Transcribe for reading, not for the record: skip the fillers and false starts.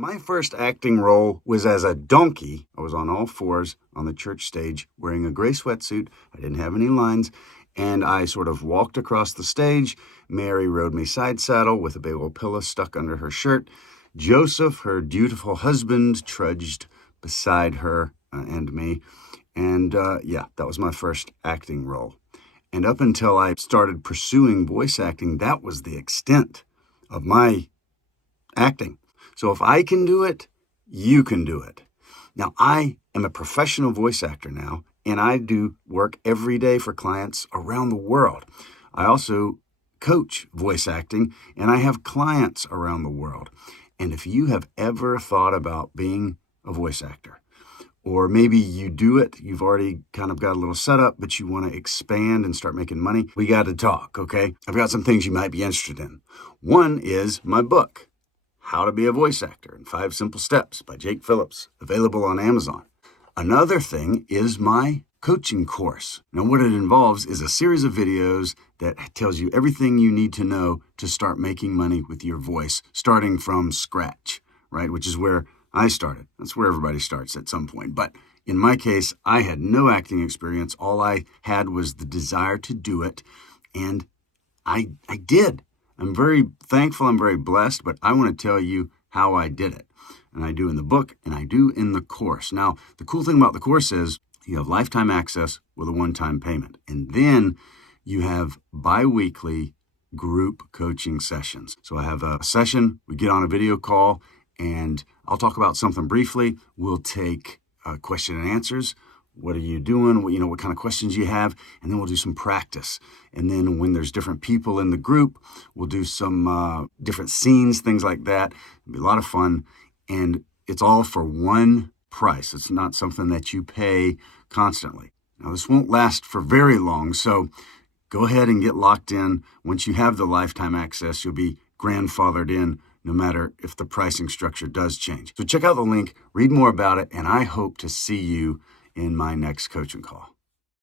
My first acting role was as a donkey. I was on all fours on the church stage wearing a gray sweatsuit. I didn't have any lines, and I sort of walked across the stage. Mary rode me side saddle with a big old pillow stuck under her shirt. Joseph, her dutiful husband, trudged beside her and me. And that was my first acting role. And up until I started pursuing voice acting, that was the extent of my acting. So if I can do it, you can do it. Now, I am a professional voice actor now, and I do work every day for clients around the world. I also coach voice acting, and I have clients around the world. And if you have ever thought about being a voice actor, or maybe you do it, you've already kind of got a little setup, but you want to expand and start making money, we got to talk, okay? I've got some things you might be interested in. One is my book, How to Be a Voice Actor in 5 Simple Steps by Jake Phillips, available on Amazon. Another thing is my coaching course. Now, what it involves is a series of videos that tells you everything you need to know to start making money with your voice, starting from scratch, right? Which is where I started. That's where everybody starts at some point. But in my case, I had no acting experience. All I had was the desire to do it, and I did. I'm very thankful, I'm very blessed, but I want to tell you how I did it. And I do in the book, and I do in the course. Now, the cool thing about the course is you have lifetime access with a one-time payment. And then you have bi-weekly group coaching sessions. So I have a session, we get on a video call, and I'll talk about something briefly. We'll take question and answers. What are you doing? What kind of questions you have? And then we'll do some practice. And then when there's different people in the group, we'll do some different scenes, things like that. It'll be a lot of fun. And it's all for one price. It's not something that you pay constantly. Now, this won't last for very long, so go ahead and get locked in. Once you have the lifetime access, you'll be grandfathered in no matter if the pricing structure does change. So check out the link, read more about it, and I hope to see you in my next coaching call.